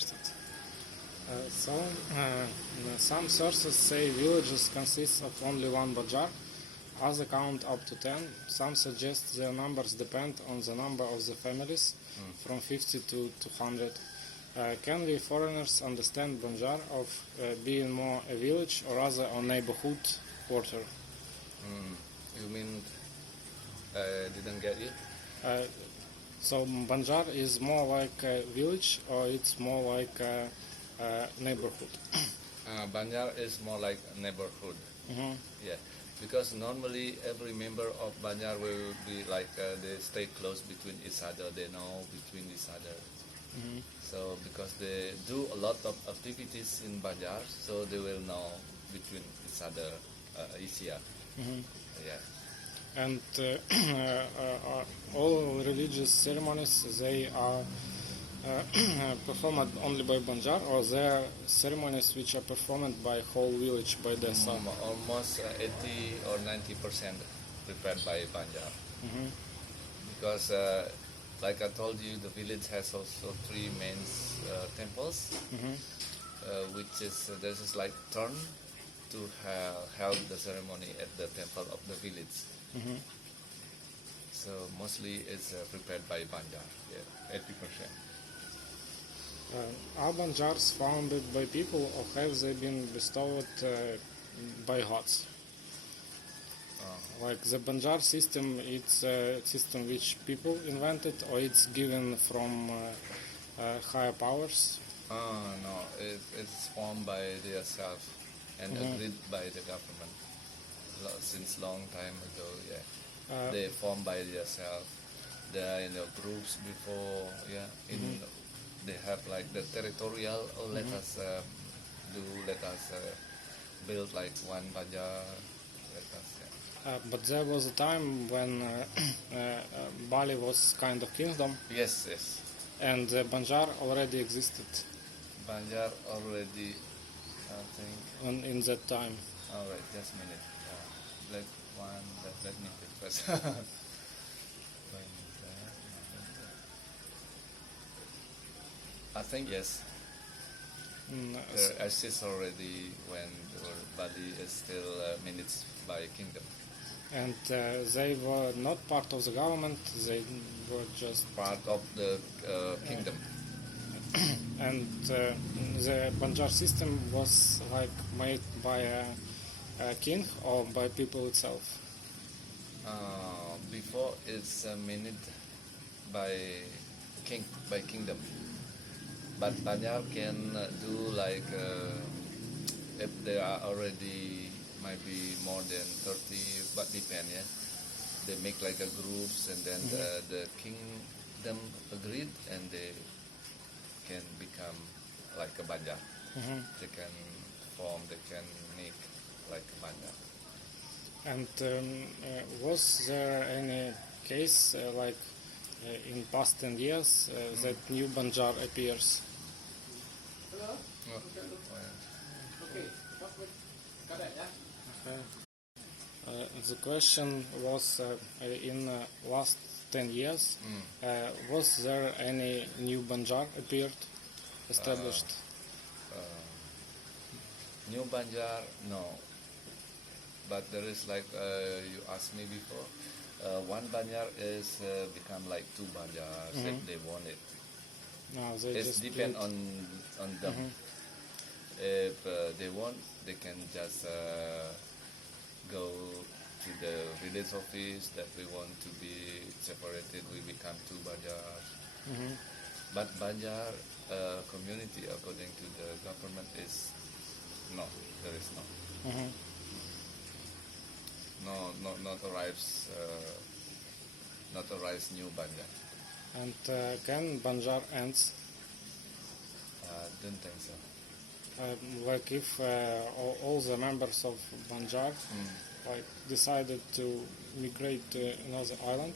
started. Some sources say villages consist of only one Banjar, others count up to 10. Some suggest their numbers depend on the number of the families, from 50 to 200. Can we foreigners understand Banjar of being more a village or rather a neighborhood quarter? You mean didn't get you? So Banjar is more like a village or it's more like a neighborhood? Banjar is more like a neighborhood. Yeah, because normally every member of Banjar will be like they stay close between each other. They know between each other. So because they do a lot of activities in Banjar, so they will know between each other easier. Yeah. And all religious ceremonies, they are performed only by Banjar, or there are ceremonies which are performed by whole village by themselves? Almost 80 or 90% prepared by Banjar. Because like I told you, the village has also three main temples, which is this is like turn to held the ceremony at the temple of the village. So mostly it's prepared by Banjar, 80%. Are Banjars founded by people or have they been bestowed by gods? Like the Banjar system, it's a system which people invented or it's given from higher powers? No, it's formed by themselves and agreed by the government since long time ago. They formed by themselves. They are in the groups before. They have like the territorial. Let us build like one Banjar. But there was a time when Bali was kind of kingdom. Yes. And Banjar already existed. Banjar already, I think. In that time. All right, just a minute. Let me think first. I think yes. There exists already when Bali is still managed by kingdom. And they were not part of the government, they were just part of the kingdom. And the Banjar system was like made by a king or by people itself? Before it's managed by kingdom. But Banjar can do like if they are already might be more than 30, but depend. They make like a groups and then the kingdom agreed and they can become like a Banjar. They can form, they can make like a Banjar. And was there any case like in past 10 years that new Banjar appears? The question was in last 10 years, was there any new Banjar appeared, established? New Banjar, no. But there is like you asked me before, one Banjar is become like two Banjars if they want it. No, it depends on them. If they want, they can just go to the village office that we want to be separated. We become two Banjars. But Banjar community, according to the government, is no. There is no. Not arrives new Banjar. And can Banjar ends? Don't think so. Like if all the members of Banjar like decided to migrate to another island?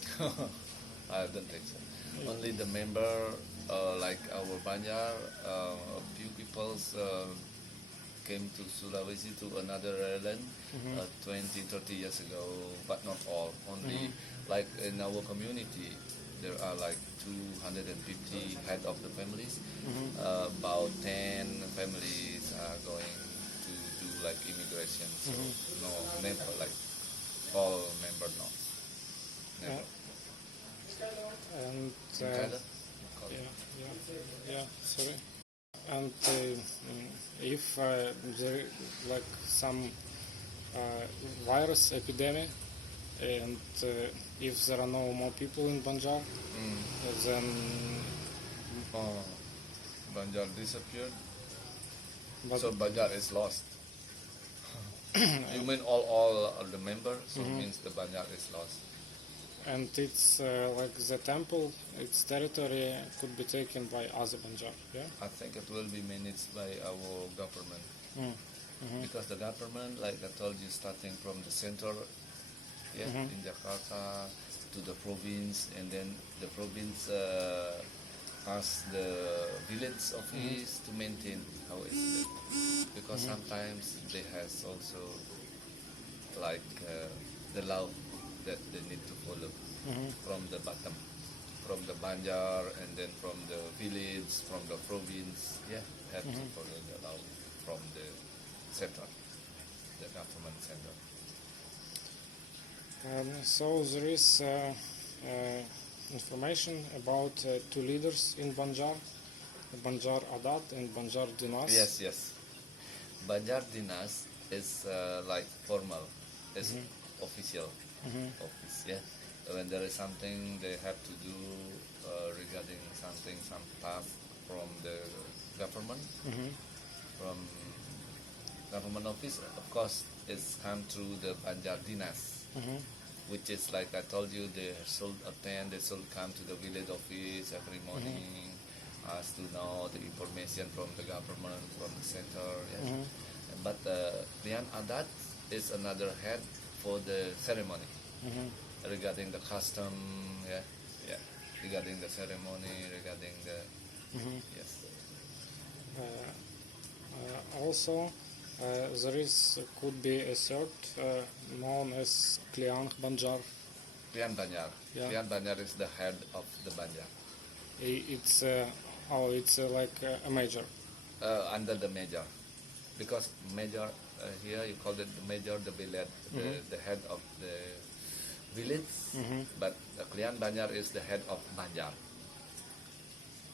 I don't think so. Only the member, like our Banjar, a few peoples came to Sulawesi to another island 20-30 years ago, but not all. Only like in our community, there are like 250 head of the families. About about 10 families are going to do like immigration. So no, never like all member, no, never. And Kinda? yeah, sorry. And if there like some virus epidemic, and if there are no more people in Banjar, then Oh, Banjar disappeared. but So Banjar is lost. You mean all of the members? So means the Banjar is lost. and it's like the temple, its territory could be taken by other Banjar. Yeah. I think it will be managed by our government. Because the government, like I told you, starting from the center, in Jakarta to the province, and then the province asks the village office to maintain how is it. Because sometimes they has also like the law that they need to follow from the bottom, from the Banjar, and then from the village, from the province. Have to follow the law from the center, the government center. So there is information about two leaders in Banjar, Banjar Adat and Banjar Dinas. Yes. Banjar Dinas is like formal, is official office. When there is something they have to do regarding something, some task from the government, from government office, of course, it's come through the Banjar Dinas, which is like I told you, they should attend, they should come to the village office every morning, ask to know the information from the government, from the center. But Lian Adat is another head for the ceremony regarding the custom, regarding the ceremony, regarding the yes. Also, there is could be a third known as Kliang Banjar. Lian Banjar. Yeah. Lian Banjar is the head of the Banjar. It's like a major. Under the major, because major here you call it the major, the village, the head of the village, but the Klian Banjar is the head of Banjar.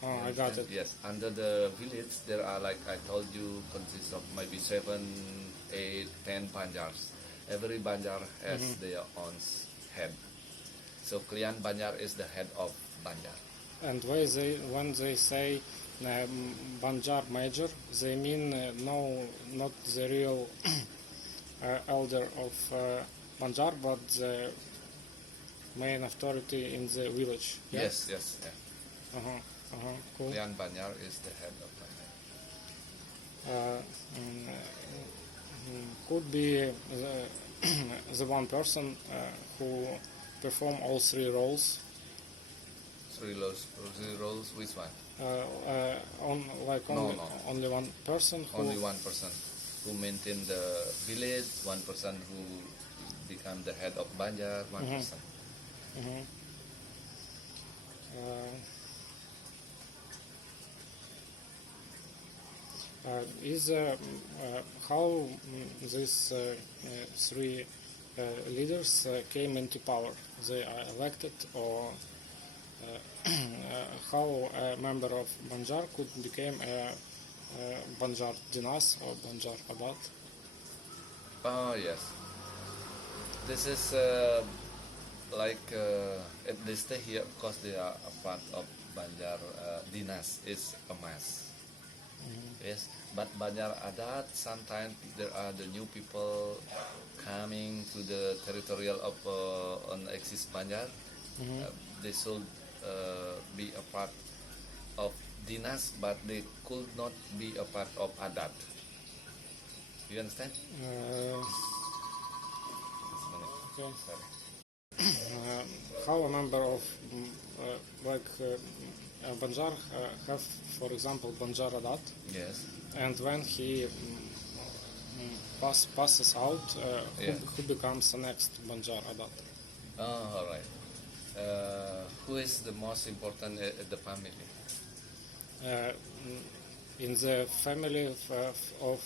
Oh, I got it. Yes, under the village there are, like I told you, consists of maybe 7, 8, 10 Banjars. Every Banjar has their own head. So Klian Banjar is the head of Banjar. And when they say Banjar major, they mean not the real elder of Banjar, but the main authority in the village. Yeah? Yes. Cool. Klian Banjar is the head of Banjar. Could be the one person who perform all three roles. Three roles, which one? Only only one person who Only one person who maintain the village, one person who become the head of Banjar, one person. Is how these three leaders came into power? They are elected, or how a member of Banjar could become a Banjar Dinas or Banjar Adat? Oh yes, this is like if they stay here, of course they are a part of Banjar Dinas. It's a mass. Yes, but Banjar Adat, sometimes there are the new people coming to the territorial of on exist Banjar. They should be a part of Dinas, but they could not be a part of Adat. You understand? Okay. Sorry. How a member of Banjar have, for example, Banjar Adat, Yes. and when he passes out, who becomes the next Banjar Adat? Oh, all right. Who is the most important at the family? in the family of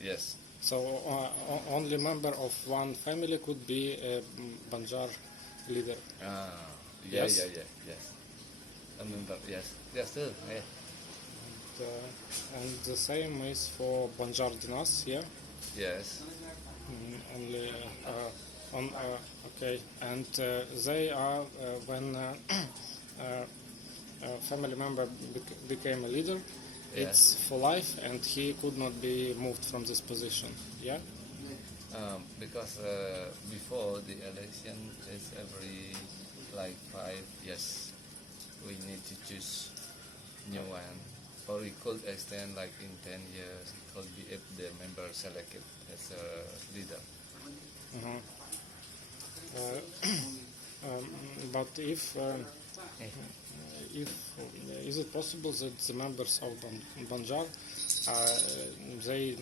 Yes. so only member of one family could be a Banjar leader. Yeah, Yes. yes. I remember, yes. Yes, too, yeah. And the same is for Banjar Dinas, yeah. Yes. Only okay, and they are when family member became a leader, Yeah. it's for life, and he could not be moved from this position. Yeah. Because before the election is every like 5 years, we need to choose new one, or we could extend like in 10 years. It could be if the member selected as a leader. But if is it possible that the members of Banjar they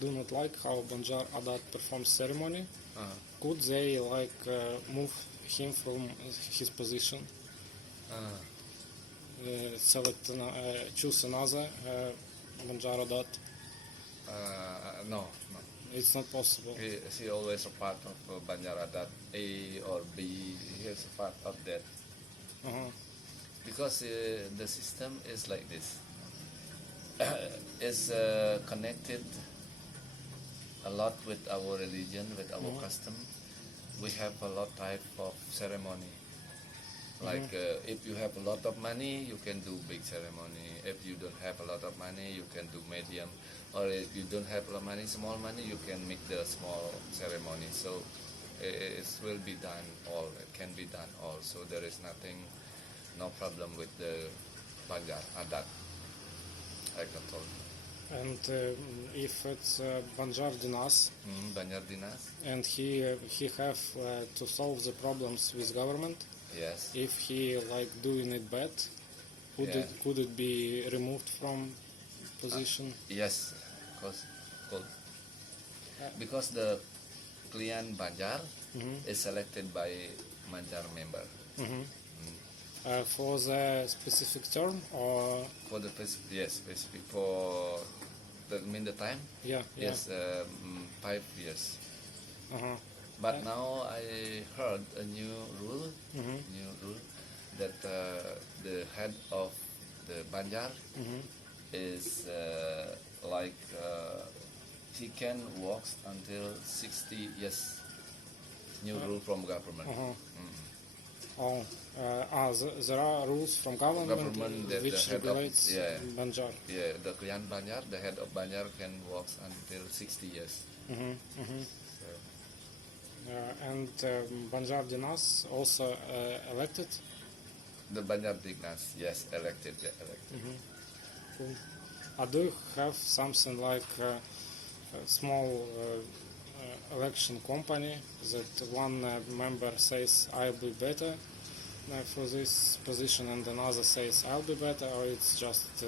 do not like how Banjar Adat performs ceremony? Could they like move him from his position? Select choose another Banjar Adat? No. It's not possible. He always a part of Banjar Adat A or B. He is a part of that because the system is like this. It's connected a lot with our religion, with our custom. We have a lot type of ceremony. Like if you have a lot of money, you can do big ceremony. If you don't have a lot of money, you can do medium. Or if you don't have a lot of money, small money, you can make the small ceremony. So it will be done all. It can be done all. So there is nothing, no problem with the Banjar Adat. I can tell you. And if it's Banjar Dinas, Banjar Dinas? and he have to solve the problems with government. Yes. If he like doing it bad, could it be removed from position? Yes, because the Klian Banjar is selected by Banjar member. For the specific term or For the specific for the mean the time. yeah. Yes, 5 years. Uh-huh. But now I heard a new rule, that the head of the Banjar is like he can work until 60 years. New rule from government. Oh, there are rules from government that which the head regulates of, Banjar. Yeah, the Klian Banjar, the head of Banjar can work until 60 years. So, And Banjar Dinas also elected. the Banjar Dinas, yes, elected. Cool. Do you have something like a small election company that one member says I'll be better for this position and another says I'll be better, or it's just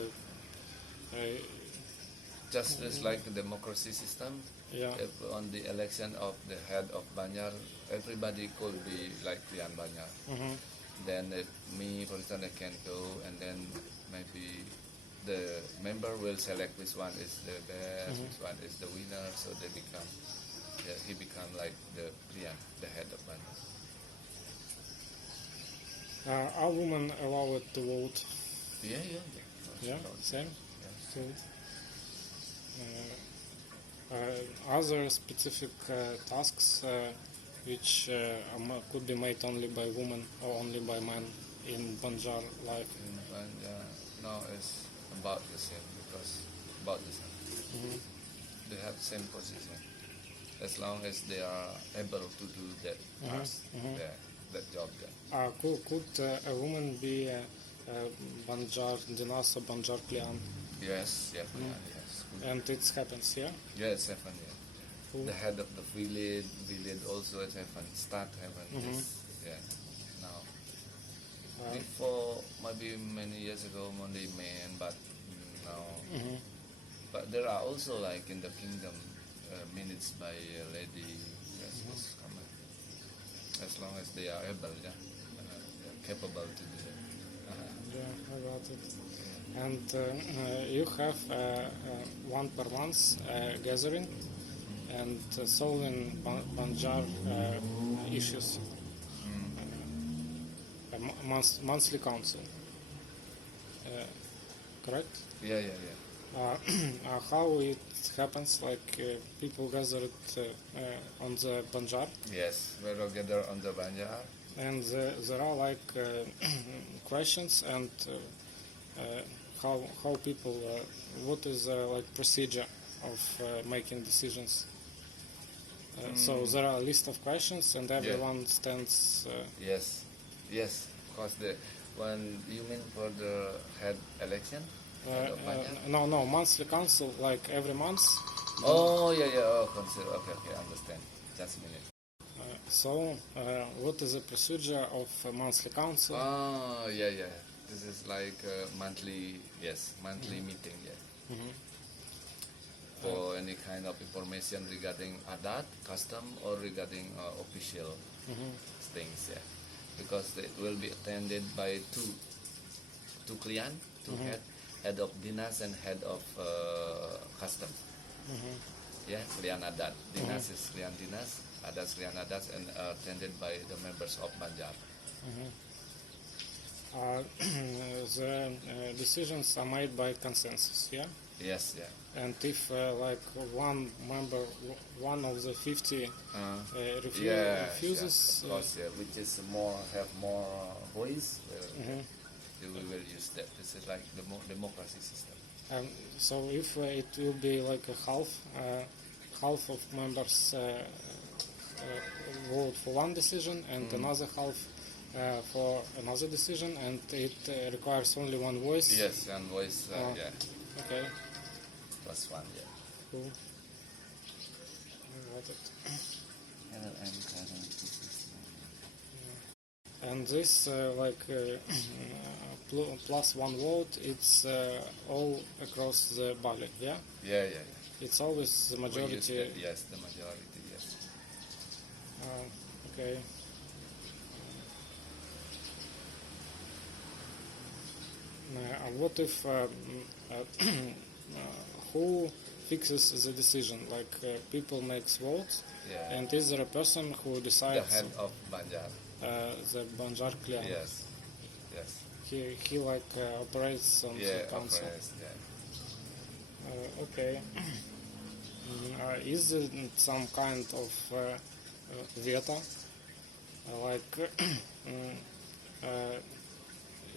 Just as like the democracy system, yeah. if on the election of the head of Banjar, everybody could be like Klian Banjar. Then if me, for example, I can go, and then maybe the member will select which one is the best, which one is the winner, so they become, he become like the Klian, the head of Banjar. Are women allowed to vote? Yeah. Yeah, same. Yes. Cool. Are there specific tasks which could be made only by women or only by men in Banjar life? In Banjar, no, it's about the same, because about the same. They have same position, as long as they are able to do that task, that job. Could a woman be Banjar Dinas or Banjar Klian? Yes, yes. And it happens, yeah? Yes, happened, yeah. Cool. The head of the village also has happened, start happened, now. Before, maybe many years ago, only men, but now. But there are also like in the kingdom, minutes by a lady, is common. As long as they are able, they are capable to do it. Yeah, I got it. And you have one per month gathering and solving Banjar issues. A monthly council. Correct? Yeah, yeah, yeah. How it happens, like people gathered on the Banjar, Yes, we're together on the Banjar. and there are like questions and how people, what is like procedure of making decisions. So there are a list of questions and everyone stands. Yes, yes. Because when you mean for the head election, head of Banjar? No, monthly council, like every month. Oh, yeah, yeah. Oh, consider. Okay, okay, understand. Just a minute. So, what is the procedure of a monthly council? Oh, yeah, yeah. This is like monthly, yes, monthly meeting, yeah. For any kind of information regarding adat, custom, or regarding official things, yeah. Because it will be attended by two klien, two head of dinas and head of custom. Yeah, klien adat. Dinas is klien dinas, adat klien adat, and attended by the members of Banjar. The decisions are made by consensus, yeah? Yes, yeah. And if like one member, one of the 50 Yes, refuses, yeah, of course, yeah, which is have more voice, we will use that. This is like the democracy system. so if it will be like a half of members vote for one decision and another half for another decision, and it requires only one voice. Yes, and voice, yeah, Okay, plus one, yeah. cool. I got it. And this plus one vote, it's all across the Bali, yeah? Yeah, yeah, yeah. It's always the We use majority. that, yes, the majority, yes. Okay. What if who fixes the decision? Like people makes votes, Yeah. and is there a person who The decides? head of Banjar. The Banjar clan. Yes, yes. He like operates on Yeah, the council. oppressed, yeah. Okay. Is it some kind of veto? Like,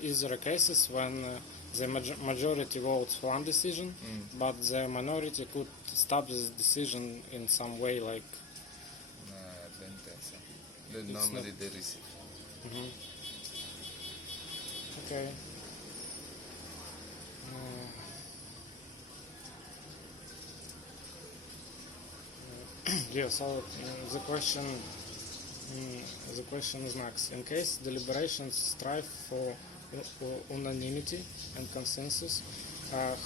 is there cases when the majority votes for one decision, but the minority could stop this decision in some way, like? Then that's it. Normally they receive. Okay. Yeah. So the question is next. In case deliberations strive for unanimity and consensus,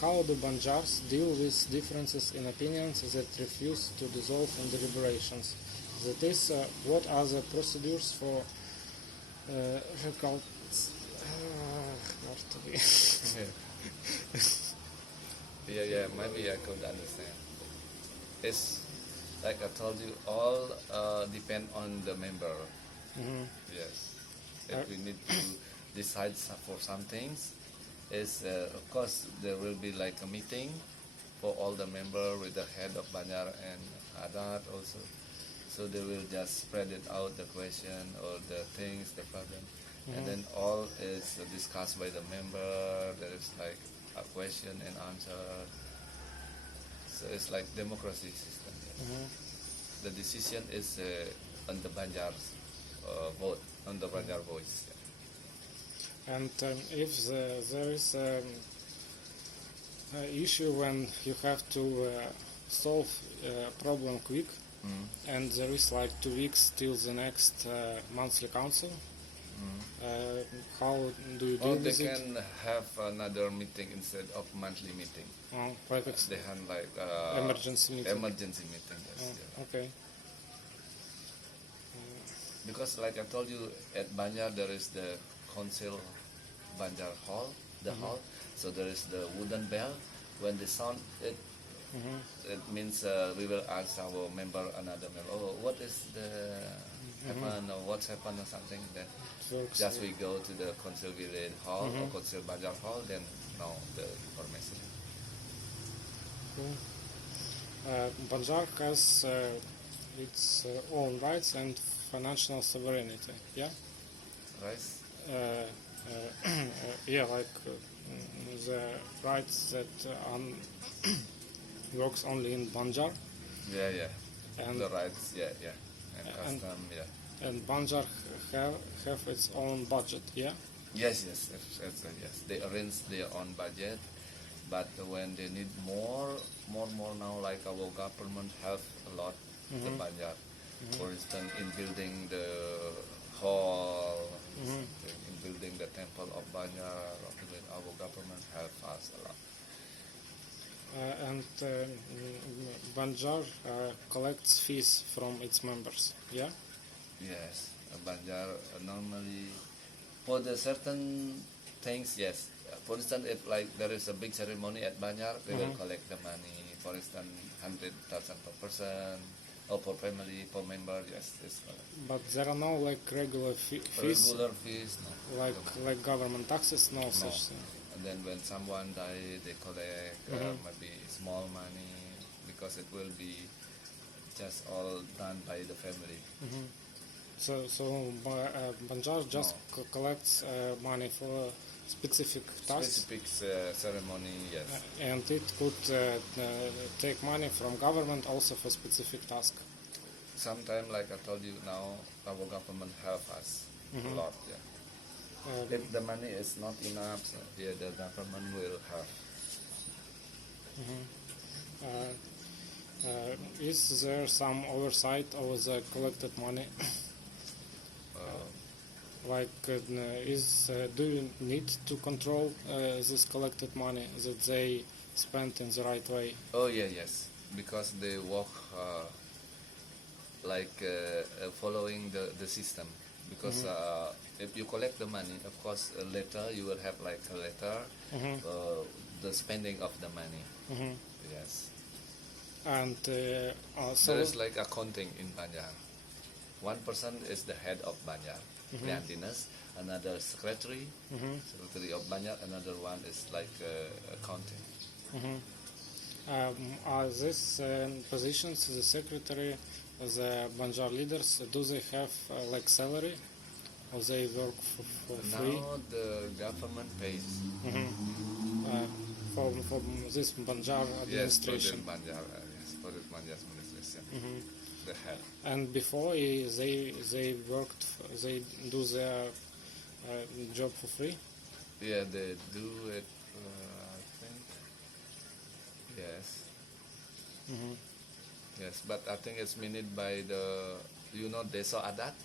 how do Banjars deal with differences in opinions that refuse to dissolve in deliberations? That is, what are the procedures for Yeah, maybe I could understand. It's like I told you, all depend on the member. Yes. If we need to decide for some things, is of course there will be like a meeting for all the member with the head of Banjar and Adat also. So they will just spread it out, the question or the things, the problem. And then all is discussed by the member. There is like a question and answer. So it's like democracy system. Yes. The decision is on the Banjar's vote, on the Banjar voice. And if there is an issue when you have to solve a problem quick, and there is like 2 weeks till the next monthly council, how do you deal Or they with it? can have another meeting instead of monthly meeting. Like They have like emergency meeting. emergency meeting. Yes, yeah. Okay. Because like I told you, at Banjar there is the council Banjar hall, the hall. So there is the wooden bell. When they sound it, it means we will ask our member, another member, oh, what is the happen or what's happened or something. Then Works, just we go to the Council Village Hall or Council Banjar Hall, then know the information. Cool. Banjar has its own rights and financial sovereignty. Yeah. Right? Yeah, like the rights that works only in Banjar, Yeah, yeah. and The rights, yeah, yeah. And and- custom, yeah. and Banjar have its own budget. Yeah. Yes, yes, yes. They arrange their own budget, but when they need more now, like our government have a lot the Banjar. For instance, in building the hall, in building the temple of Banjar, our government help us a lot. And Banjar collects fees from its members. Yeah. Yes, Banjar normally for the certain things, yes. For instance, if like there is a big ceremony at Banjar, they will collect the money. For instance, 100,000 per person, or per family, per member. Yes, it's But there are no like regular fees, regular fees. No. like government taxes, no such thing. And then when someone die, they collect maybe small money because it will be just all done by the family. So Banjar just collects money for specific task, Specific ceremony, yes. and it could take money from government also for specific task. Sometimes, like I told you now, our government help us a lot. Yeah. If the money is not enough, so yeah, the government will help. Is there some oversight over the collected money? Like, do you need to control this collected money that they spent in the right way? Oh yeah, yes, because they work following the system. Because if you collect the money, of course, later you will have like a letter, the spending of the money. Yes. And So there is like accounting in Banjar. One person is the head of Banjar, Priantinas, another secretary of Banjar, another one is like accounting. Are these positions, the secretary, the Banjar leaders, do they have like salary, or they work for free? Now the government pays. For this Banjar administration? Yes, for the Banjar, yes, for the Banjar administration. The head. And before they worked, they do their job for free? Yeah, they do it, I think. Yes. Yes, but I think it's managed by the, Desa Adat.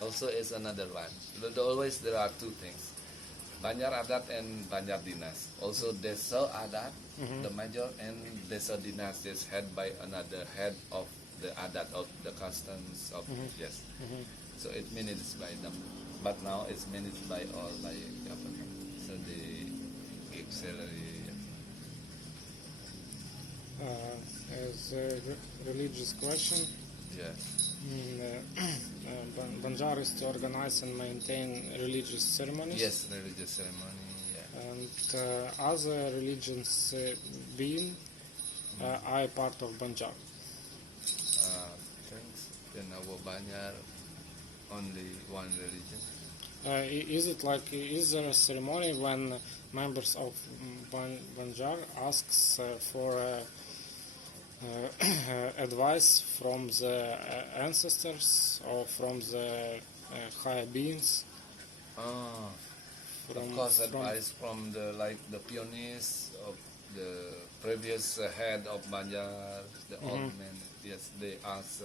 Also is another one. Always there are two things. Banjar Adat and Banjar Dinas. Also Desa Adat, the major, and Desa Dinas is head by another head of the Adat, of the customs of, yes. So it managed by them. But now it's managed by all by government. So they give salary. As a religious question, Yes. Banjar is to organize and maintain religious ceremonies. Yes, religious ceremony. Yeah. And other religions being are part of Banjar. Thanks. In our Banjar, only one religion. Is there a ceremony when members of Banjar asks for advice from the ancestors or from the higher beings? Of course, advice from the pioneers of the previous head of Banjar, the old men. Yes, they ask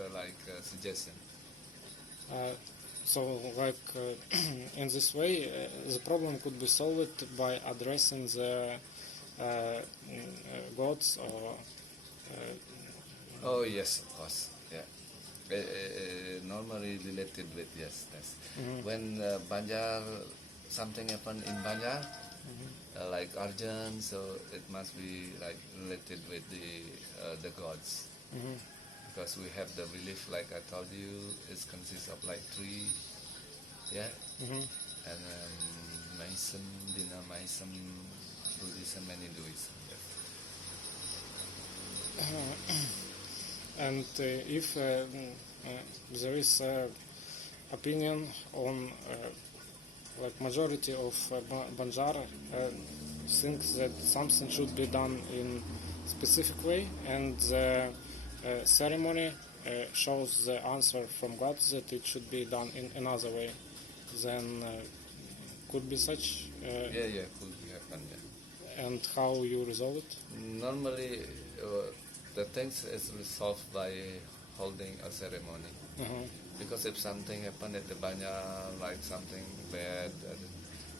suggestion. So, in this way, the problem could be solved by addressing the gods or. Oh yes, of course. Yeah. Normally related with yes. When Banjar, something happened in Banjar, like Arjun, so it must be like related with the gods. Mhm. Because we have the belief, like I told you, it consists of like three, yeah, Mhm. and Mason, Denomism, Buddhism, and Hinduism. And if there is opinion on like majority of Banjar thinks that something should be done in specific way, and the ceremony shows the answer from God that it should be done in another way, then could be such. Yeah, could be happen. Yeah. And how you resolve it? Normally, the things is resolved by holding a ceremony. Uh-huh. Because if something happened at the Banjar, like something bad,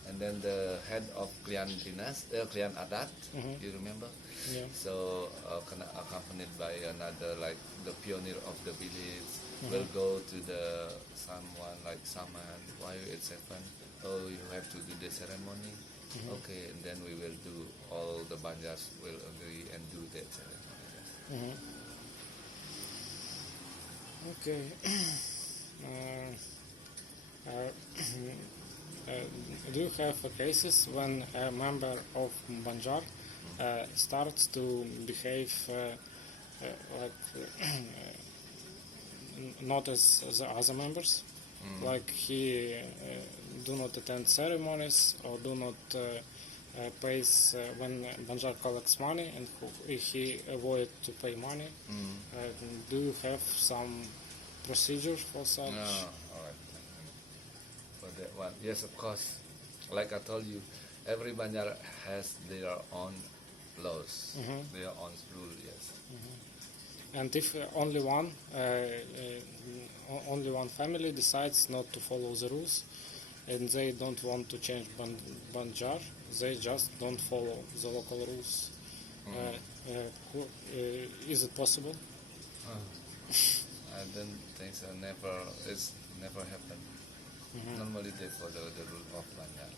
and then the head of Klian Dinas, Klian Adat, Mhm. you remember? Yeah. So accompanied by another, like the pioneer of the village, will go to the someone like Saman. Why it's happened? Oh, you have to do the ceremony. Okay, and then we will do. All the Banjars will agree and do that ceremony. Mhm. Okay. uh, uh, do you have cases when a member of Banjar starts to behave like not as the other members? Like he do not attend ceremonies or do not pays when Banjar collects money, and he avoid to pay money. Do you have some procedure for such? No, all right. For that one, yes, of course. Like I told you, every Banjar has their own laws, their own rule. Yes. And if only one family decides not to follow the rules, and they don't want to change Banjar, they just don't follow the local rules. Is it possible? I don't think so. Never. It's never happened. Normally they follow the rule of Banjar.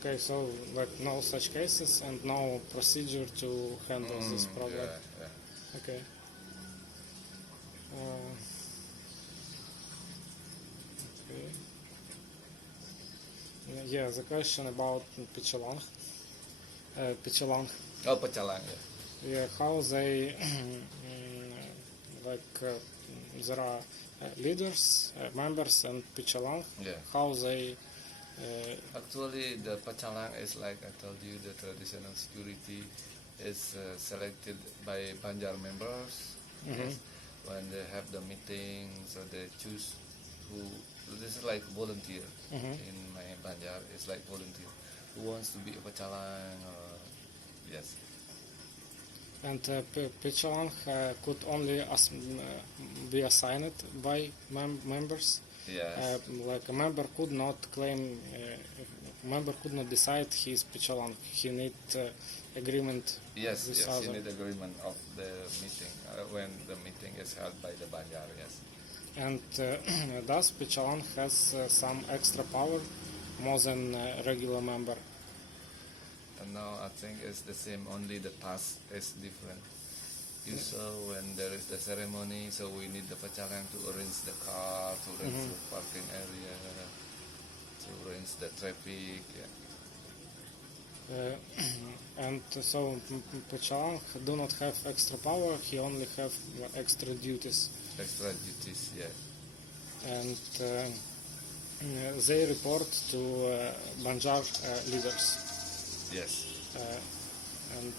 Okay, so like no such cases and no procedure to handle this problem. Yeah. Okay. Okay. Yeah, the question about Pichalang. Pichalang. Oh, Pecalang. Yeah. Yeah, how they like there are leaders, members, and Pichalang. Yeah. How they Actually, the Pecalang is like I told you, the traditional security is selected by Banjar members. Yes. When they have the meeting, so they choose who. This is like volunteer in my Banjar. It's like volunteer who wants to be a Pecalang. Yes. and Pichalang could only be assigned by members. Yes. Like a member could not claim, member could not decide he's Pichalang. He need agreement. Yes. with Yes. other. You need agreement of the meeting when the meeting is held by the Banjar. Yes. And thus Pichalang has some extra power, more than a regular member. And now I think it's the same. Only the task is different. You saw when there is the ceremony, so we need the Pecalang to arrange the car, to arrange the parking area, to arrange the traffic. Yeah. And so Pichalang do not have extra power. He only have extra duties. Extra duties, yeah. And they report to Banjar leaders. Yes. And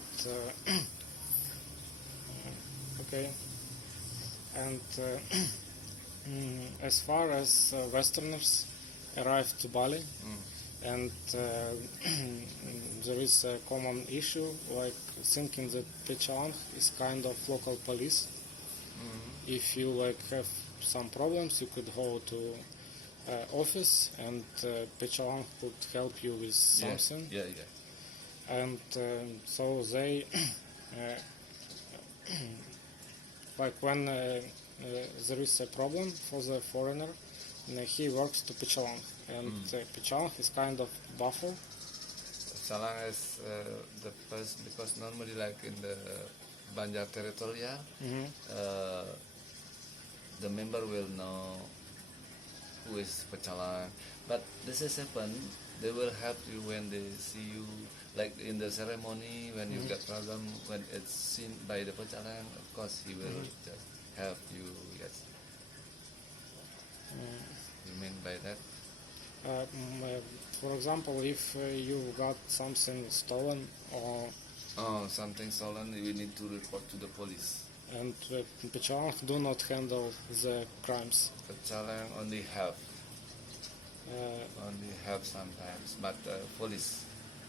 okay. And as far as Westerners arrive to Bali, and there is a common issue like thinking that Pechalang is kind of local police. If you like have some problems, you could go to office, and Pechalang could help you with something. Yeah. And so they like when there is a problem for the foreigner, he works to Pechalang, and Pechalang is kind of buffer. Salang is the first, because normally like in the Banjar territorial, the member will know who is Pechalang. But this has happened, they will help you when they see you, like in the ceremony, when you get problem, when it's seen by the Pechalang, of course he will just help you, yes. You mean by that? For example, if you got something stolen, or Oh, something stolen, we need to report to the police. and Pechalang do not handle the crimes. Pechalang only help sometimes, but police.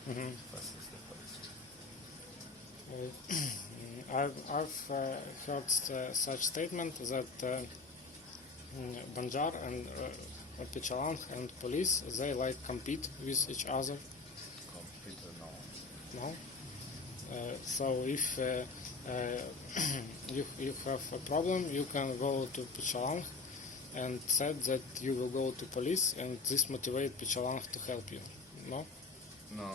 First is the police. I've heard such statement that Banjar and Pechalang and police, they like compete with each other. Computer, no. No. So if you have a problem, you can go to Pechalang and said that you will go to police, and this motivate Pechalang to help you. No. No,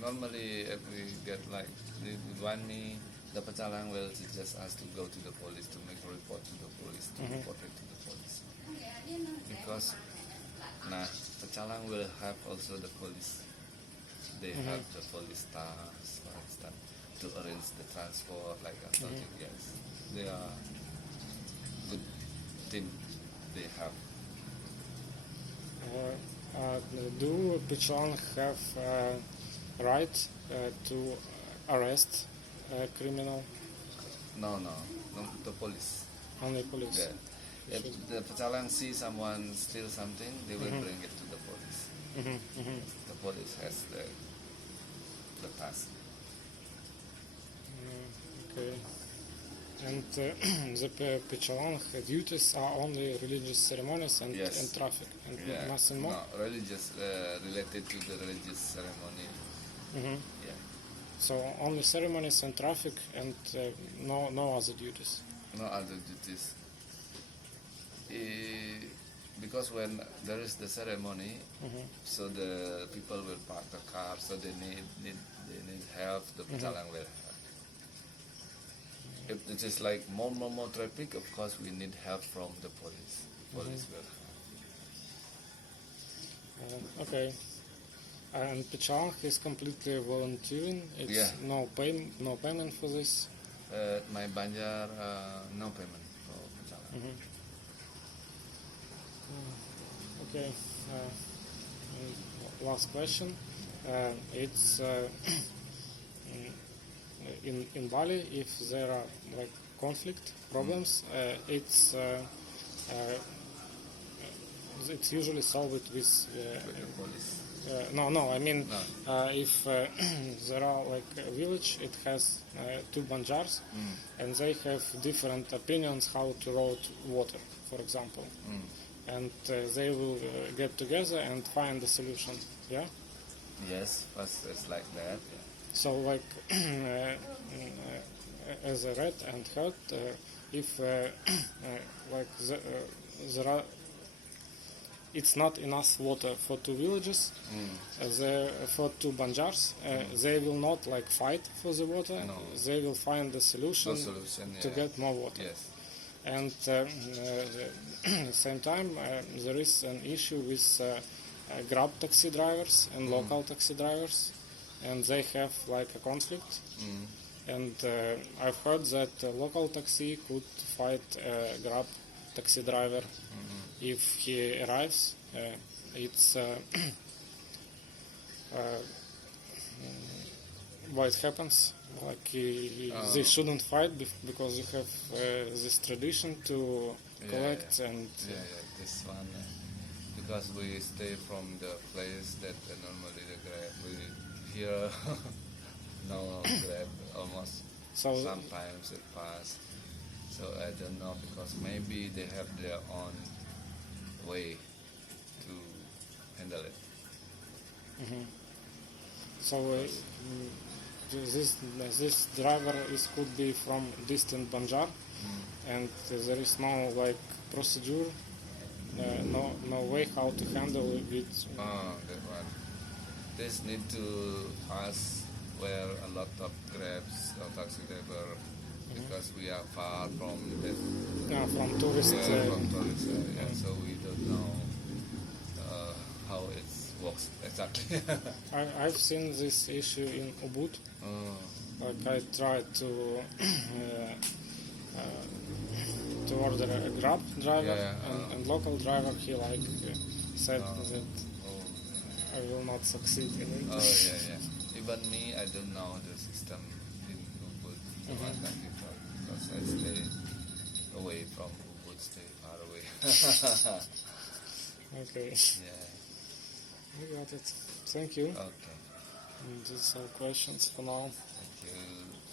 normally if we get like they want me, the Pechalang will suggest us to go to the police to make a report to the police, to report it to the police. Because Pechalang will have also the police. They have the police staff, for instance, to arrange the transport, like I told you, yes. They are good team they have. Do Pechalang have right to arrest a criminal? No, the police. Only police. Yeah. If the Pechalang see someone steal something, they will bring it to the police. The police has the task. Okay. And the Pechalang duties are only religious ceremonies and, Yes. and traffic, and Yeah. nothing more. No, religious related to the religious ceremony. Yeah. So only ceremonies and traffic, and no other duties. No other duties. Because when there is the ceremony, so the people will park the car, so they need help. The Pechalang will help. If it is like more traffic, of course we need help from the police. Police will help. Okay. And Pechalang is completely volunteering. It's Yeah. no payment for this. My Banjar, no payment for Pechalang. Okay. And last question. It's in Bali, if there are like conflict problems, it's usually solved with With the police. no. I mean, if there are like a village, it has two Banjars, and they have different opinions how to route water, for example, and they will get together and find a solution. Yeah. Yes, first it's like that. So like as I read and heard, if like there are, it's not enough water for two villages, for two Banjars, they will not like fight for the water. No. They will find a solution, No solution, to yeah. get more water. Yes. And at the same time, there is an issue with Grab taxi drivers and local taxi drivers, and they have like a conflict. And I've heard that local taxi could fight Grab taxi driver if he arrives. It's why it happens. Like they shouldn't fight because you have this tradition to collect and this one because we stay from the place that normally the Grab we hear no Grab almost. So Sometimes it pass. So I don't know because maybe they have their own way to handle it. so this driver could be from distant Banjar, and there is no like procedure no way how to handle it. That one. This need to ask where a lot of grabs or taxi driver because we are far from that. From tourist. From tourist area, so we don't know how it works exactly. I've seen this issue in Ubud. Like I tried to order a Grab driver, and local driver he said that I will not succeed in it. Oh yeah. Even me, I don't know the system in Ubud because I stay away from Ubud, stay far away. Okay, Yeah. I got it. Thank you. Okay. And these are questions for now. Thank you.